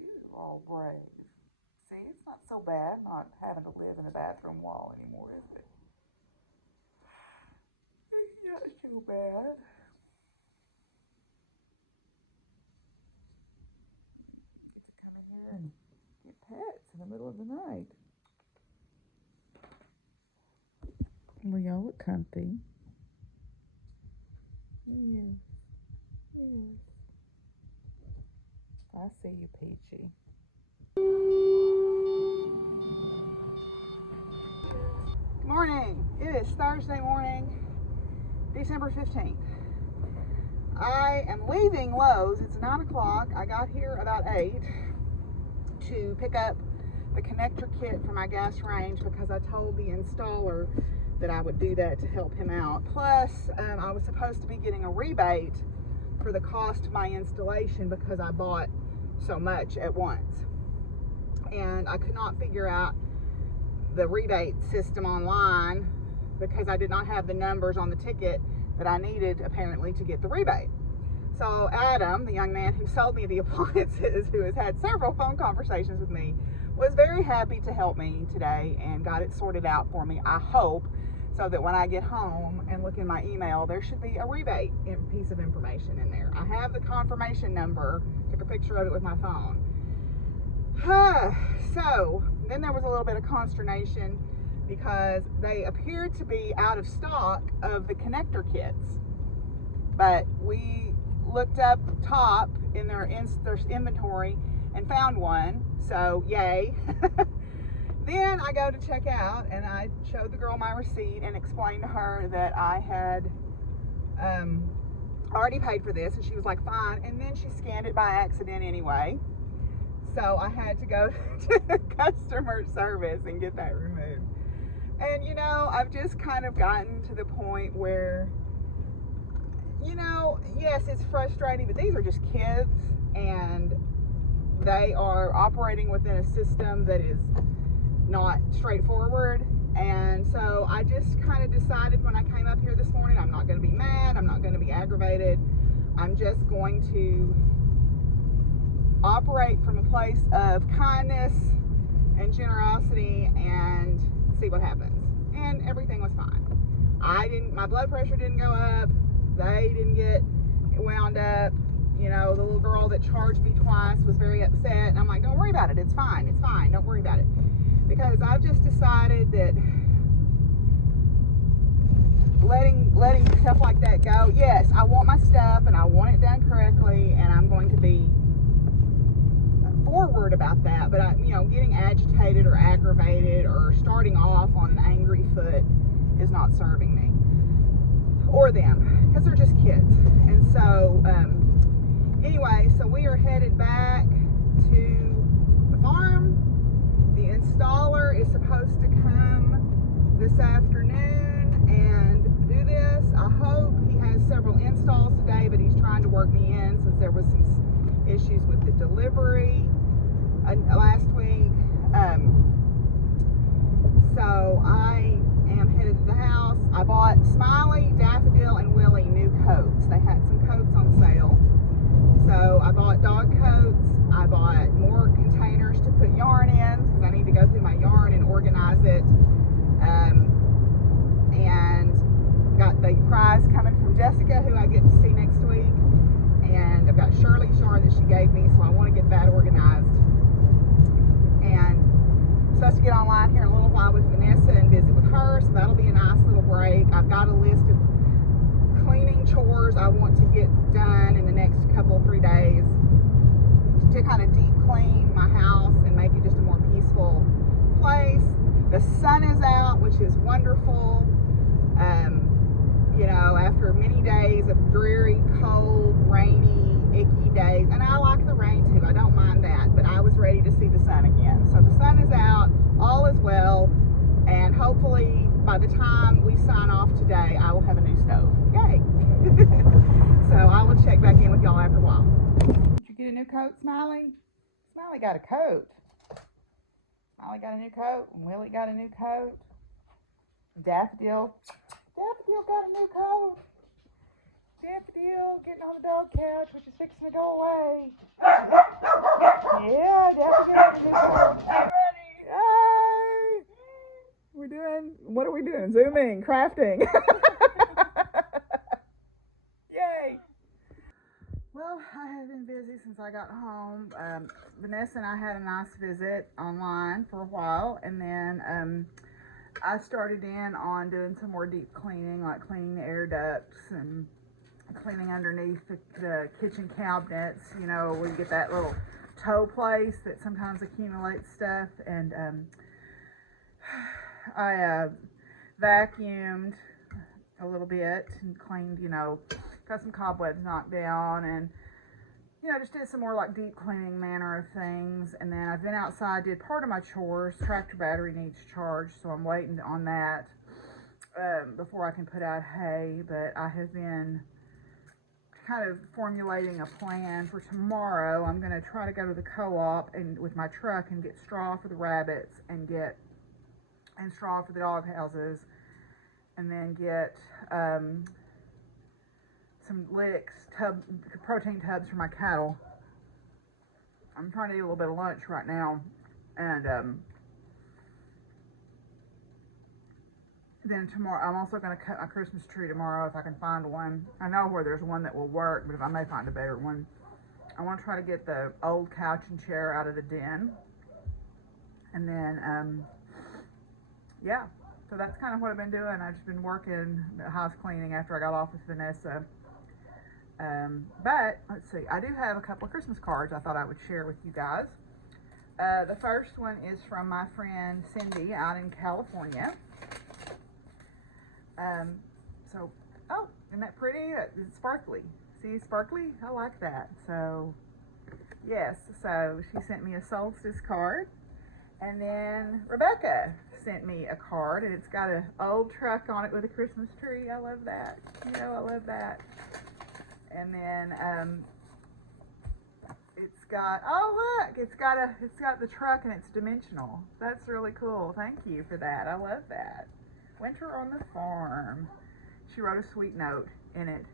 You're all brave. See, it's not so bad not having to live in the bathroom wall anymore, is it? It's not too bad. Get to come in here and get pets in the middle of the night. Well, y'all look comfy. Yes. Yes. I see you, Peachy. Good morning. It is Thursday morning, December 15th. I am leaving Lowe's. It's 9 o'clock. I got here about 8 to pick up the connector kit for my gas range because I told the installer that I would do that to help him out. Plus, I was supposed to be getting a rebate for the cost of my installation because I bought so much at once. And I could not figure out the rebate system online because I did not have the numbers on the ticket that I needed apparently to get the rebate. So Adam, the young man who sold me the appliances, who has had several phone conversations with me, was very happy to help me today and got it sorted out for me, I hope, so that when I get home and look in my email, there should be a rebate piece of information in there. I have the confirmation number, took a picture of it with my phone. So then there was a little bit of consternation because they appeared to be out of stock of the connector kits, but we looked up top in their inventory and found one, so yay. Then I go to check out and I showed the girl my receipt and explained to her that I had already paid for this, and she was like, fine. And then she scanned it by accident anyway, so I had to go to customer service and get that removed. And you know, I've just kind of gotten to the point where, you know, yes, it's frustrating, but these are just kids and they are operating within a system that is not straightforward. And so I just kind of decided when I came up here this morning, I'm not going to be mad, I'm not going to be aggravated, I'm just going to operate from a place of kindness and generosity and see what happens. And everything was fine. My blood pressure didn't go up, they didn't get wound up. You know, the little girl that charged me twice was very upset, and I'm like, don't worry about it, it's fine, don't worry about it. Because I've just decided that letting stuff like that go, yes, I want my stuff and I want it done correctly, and I'm going to be forward about that, but getting agitated or aggravated or starting off on an angry foot is not serving me or them, because they're just kids. And so anyway, so we are headed back to the farm. The installer is supposed to come this afternoon and do this. I hope he has several installs today, but he's trying to work me in since there was some issues with the delivery last week. So I am headed to the house. I bought Smiley, Daffodil, and Willie new coats. They had some coats on sale. So I bought dog coats. I bought more containers to put yarn in because I need to go through my yarn and organize it. And got the prize coming from Jessica, who I get to see next week. And I've got Shirley's yarn that she gave me, so I want to get that organized. And I'm supposed to get online here in a little while with Vanessa and visit with her, so that'll be a nice little break. I've got a list of cleaning chores I want to get done in the next couple, 3 days to kind of deep clean my house and make it just a more peaceful place. The sun is out, which is wonderful. After many days of dreary, cold, rainy, icky days, and I like the rain too, I don't mind that, but I was ready to see the sun again. So the sun is out, all is well, and hopefully by the time we sign off today, I will have a new stove. Yay! So I will check back in with y'all after a while. Did you get a new coat, Smiley? Smiley got a coat. Smiley got a new coat, and Willie got a new coat. Daffodil got a new coat. Daffodil getting on the dog couch, which is fixing to go away. Yeah, Daffodil getting a new couch. Yay! We're doing, what are we doing? Zooming, crafting. Yay! Well, I have been busy since I got home. Vanessa and I had a nice visit online for a while, and then I started in on doing some more deep cleaning, like cleaning the air ducts and cleaning underneath the kitchen cabinets. You know, we get that little toe place that sometimes accumulates stuff, and I vacuumed a little bit and cleaned, you know, got some cobwebs knocked down, and you know, just did some more like deep cleaning manner of things. And then I've been outside, did part of my chores. Tractor battery needs charged, so I'm waiting on that before I can put out hay. But I have been kind of formulating a plan for tomorrow. I'm going to try to go to the co-op and with my truck and get straw for the rabbits and straw for the dog houses, and then get some licks, protein tubs for my cattle. I'm trying to eat a little bit of lunch right now, and then tomorrow I'm also going to cut my Christmas tree tomorrow if I can find one. I know where there's one that will work, but if I may find a better one. I want to try to get the old couch and chair out of the den, and then yeah, so that's kind of what I've been doing. I've just been working the house cleaning after I got off with Vanessa. But let's see, I do have a couple of Christmas cards I thought I would share with you guys. The first one is from my friend Cindy out in California. Oh, isn't that pretty? It's sparkly. See, sparkly? I like that. So, yes, so she sent me a solstice card. And then Rebecca sent me a card, and it's got an old truck on it with a Christmas tree. I love that. You know, I love that. And then it's got, oh look, it's got the truck and it's dimensional. That's really cool. Thank you for that. I love that. Winter on the farm. She wrote a sweet note in it.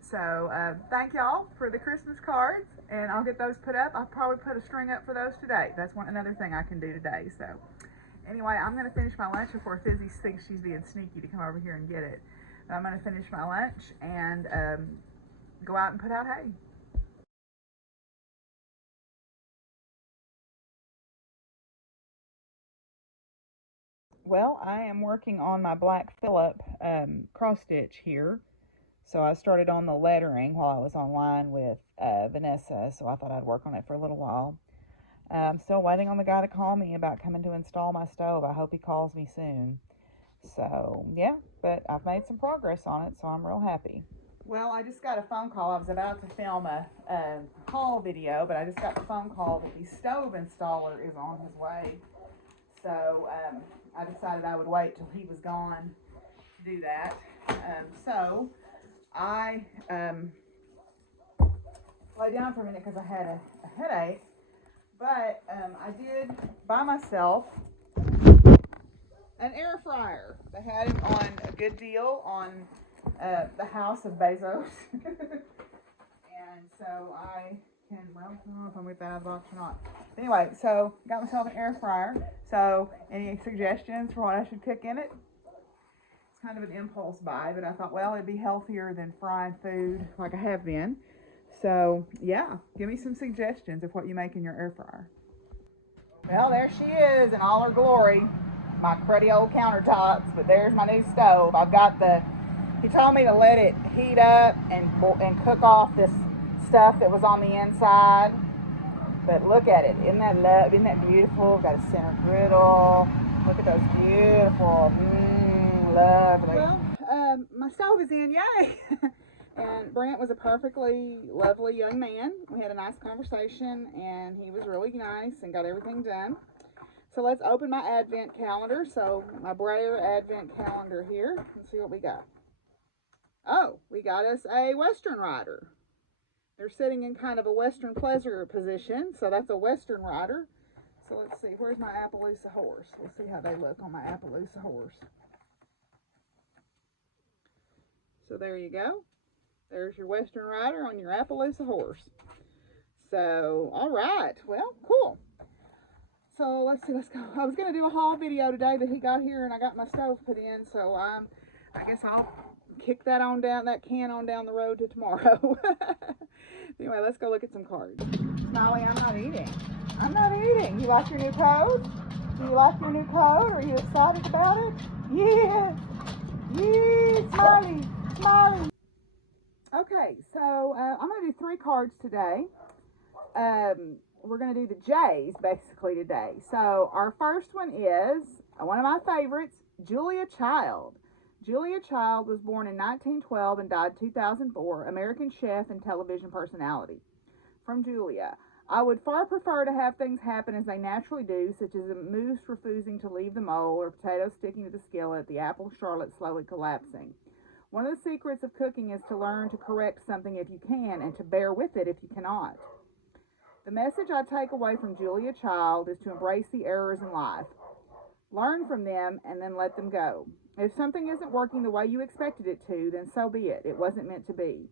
So thank y'all for the Christmas cards, and I'll get those put up. I'll probably put a string up for those today. That's another thing I can do today. So anyway, I'm going to finish my lunch before Fizzy thinks she's being sneaky to come over here and get it. But I'm going to finish my lunch and go out and put out hay. Well, I am working on my Black Phillip cross stitch here. So I started on the lettering while I was online with Vanessa, so I thought I'd work on it for a little while. I'm still waiting on the guy to call me about coming to install my stove. I hope he calls me soon. So, yeah, but I've made some progress on it, so I'm real happy. Well, I just got a phone call. I was about to film a haul video, but I just got the phone call that the stove installer is on his way. So I decided I would wait till he was gone to do that. So I lay down for a minute because I had a headache, but I did buy myself an air fryer. They had it on a good deal on the House of Bezos. And so I can, well, I don't know if I'm with that out of the box or not. Anyway, so got myself an air fryer. So any suggestions for what I should cook in it? It's kind of an impulse buy, but I thought, well, it'd be healthier than frying food like I have been. So yeah, give me some suggestions of what you make in your air fryer. Well, there she is in all her glory. My cruddy old countertops, but there's my new stove. I've got he told me to let it heat up and cook off this stuff that was on the inside. But look at it. Isn't that beautiful? Got a center griddle. Look at those beautiful, lovely. Well, my stove is in, yay! And Brent was a perfectly lovely young man. We had a nice conversation, and he was really nice and got everything done. So let's open my advent calendar. So my Brayer advent calendar here. Let's see what we got. Oh, we got us a Western rider. They're sitting in kind of a Western pleasure position, so that's a Western rider. So let's see, where's my Appaloosa horse? We'll see how they look on my Appaloosa horse. So there you go. There's your Western Rider on your Appaloosa horse. So, all right. Well, cool. So let's see, let's go. I was going to do a haul video today, but he got here and I got my stove put in. So I guess I'll kick that on down, that can on down the road to tomorrow. Anyway, let's go look at some cards. Smiley, I'm not eating. I'm not eating. You like your new code? Do you like your new code? Are you excited about it? Yeah. Yeah, Smiley. Smiley. Okay, so I'm going to do 3 cards today. We're going to do the J's basically today. So our first one is one of my favorites, Julia Child. Julia Child was born in 1912 and died 2004, American chef and television personality. From Julia, I would far prefer to have things happen as they naturally do, such as a moose refusing to leave the mold or potatoes sticking to the skillet, the apple charlotte slowly collapsing. One of the secrets of cooking is to learn to correct something if you can and to bear with it if you cannot. The message I take away from Julia Child is to embrace the errors in life. Learn from them and then let them go. If something isn't working the way you expected it to, then so be it. It wasn't meant to be.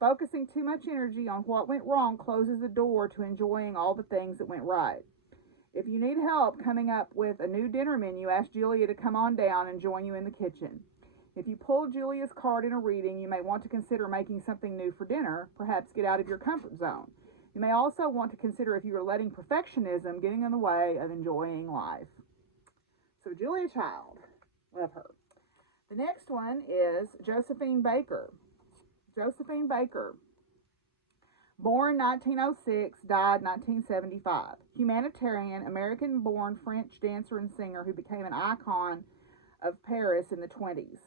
Focusing too much energy on what went wrong closes the door to enjoying all the things that went right. If you need help coming up with a new dinner menu, ask Julia to come on down and join you in the kitchen. If you pull Julia's card in a reading, you may want to consider making something new for dinner, perhaps get out of your comfort zone. You may also want to consider if you are letting perfectionism getting in the way of enjoying life. So Julia Child, love her. The next one is Josephine Baker. Josephine Baker, born 1906, died 1975. Humanitarian, American-born French dancer and singer who became an icon of Paris in the 20s.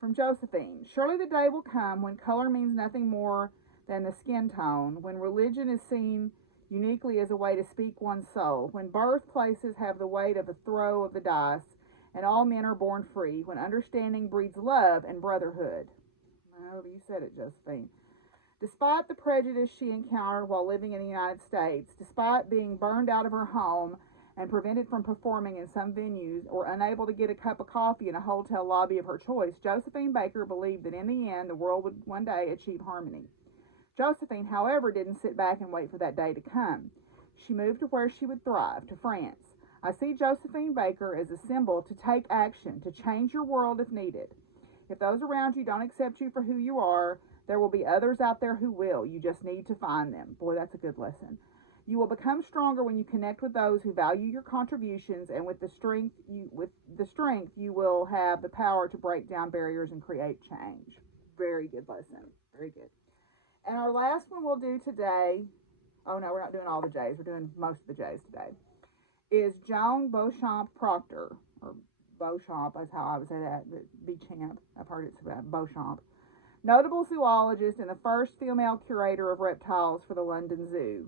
From Josephine, surely the day will come when color means nothing more than the skin tone, when religion is seen uniquely as a way to speak one's soul, when birthplaces have the weight of a throw of the dice, and all men are born free, when understanding breeds love and brotherhood. Oh, you said it, Josephine. Despite the prejudice she encountered while living in the United States, despite being burned out of her home and prevented from performing in some venues or unable to get a cup of coffee in a hotel lobby of her choice, Josephine Baker believed that in the end the world would one day achieve harmony. Josephine, however, didn't sit back and wait for that day to come. She moved to where she would thrive, to France. I see Josephine Baker as a symbol to take action, to change your world if needed. If those around you don't accept you for who you are, there will be others out there who will. You just need to find them. Boy, that's a good lesson. You will become stronger when you connect with those who value your contributions, and with the strength you will have the power to break down barriers and create change. Very good lesson. Very good. And our last one we'll do today, oh no, we're not doing all the J's, we're doing most of the J's today, is Joan Beauchamp Proctor, or Beauchamp, that's how I would say that, Beauchamp, I've heard it's about Beauchamp. Notable zoologist and the first female curator of reptiles for the London Zoo.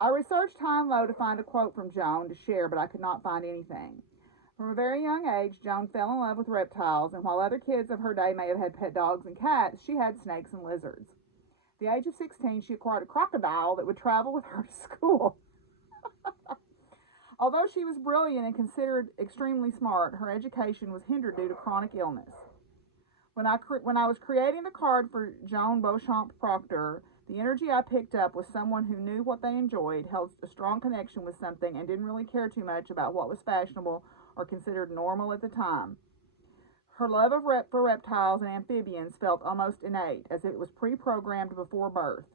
I researched high and low to find a quote from Joan to share, but I could not find anything. From a very young age, Joan fell in love with reptiles, and while other kids of her day may have had pet dogs and cats, she had snakes and lizards. At the age of 16, she acquired a crocodile that would travel with her to school. Although she was brilliant and considered extremely smart, her education was hindered due to chronic illness. When I was creating the card for Joan Beauchamp Proctor, the energy I picked up was someone who knew what they enjoyed, held a strong connection with something, and didn't really care too much about what was fashionable or considered normal at the time. Her love for reptiles and amphibians felt almost innate, as if it was pre-programmed before birth.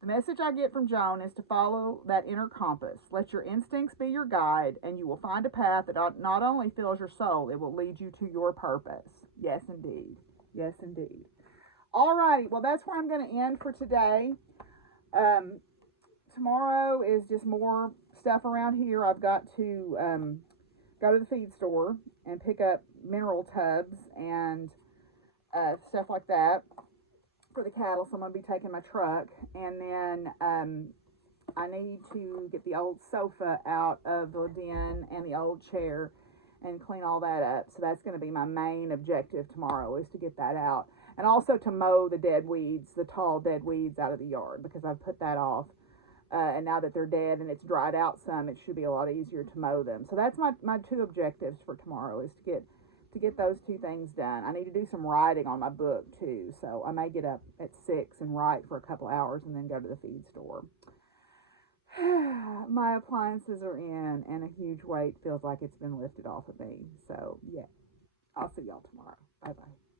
The message I get from Joan is to follow that inner compass. Let your instincts be your guide, and you will find a path that not only fills your soul, it will lead you to your purpose. Yes, indeed. Yes, indeed. All righty. Well, that's where I'm going to end for today. Tomorrow is just more stuff around here. I've got to go to the feed store and pick up mineral tubs and stuff like that for the cattle. So I'm going to be taking my truck. And then I need to get the old sofa out of the den and the old chair and clean all that up. So that's going to be my main objective tomorrow, is to get that out. And also to mow the dead weeds, the tall dead weeds out of the yard, because I've put that off. And now that they're dead and it's dried out some, it should be a lot easier to mow them. So that's my 2 objectives for tomorrow, is to get to get those two things done. I need to do some writing on my book too, so I may get up at 6 and write for a couple hours and then go to the feed store. My appliances are in, and a huge weight feels like it's been lifted off of me. So, yeah, I'll see y'all tomorrow. Bye-bye.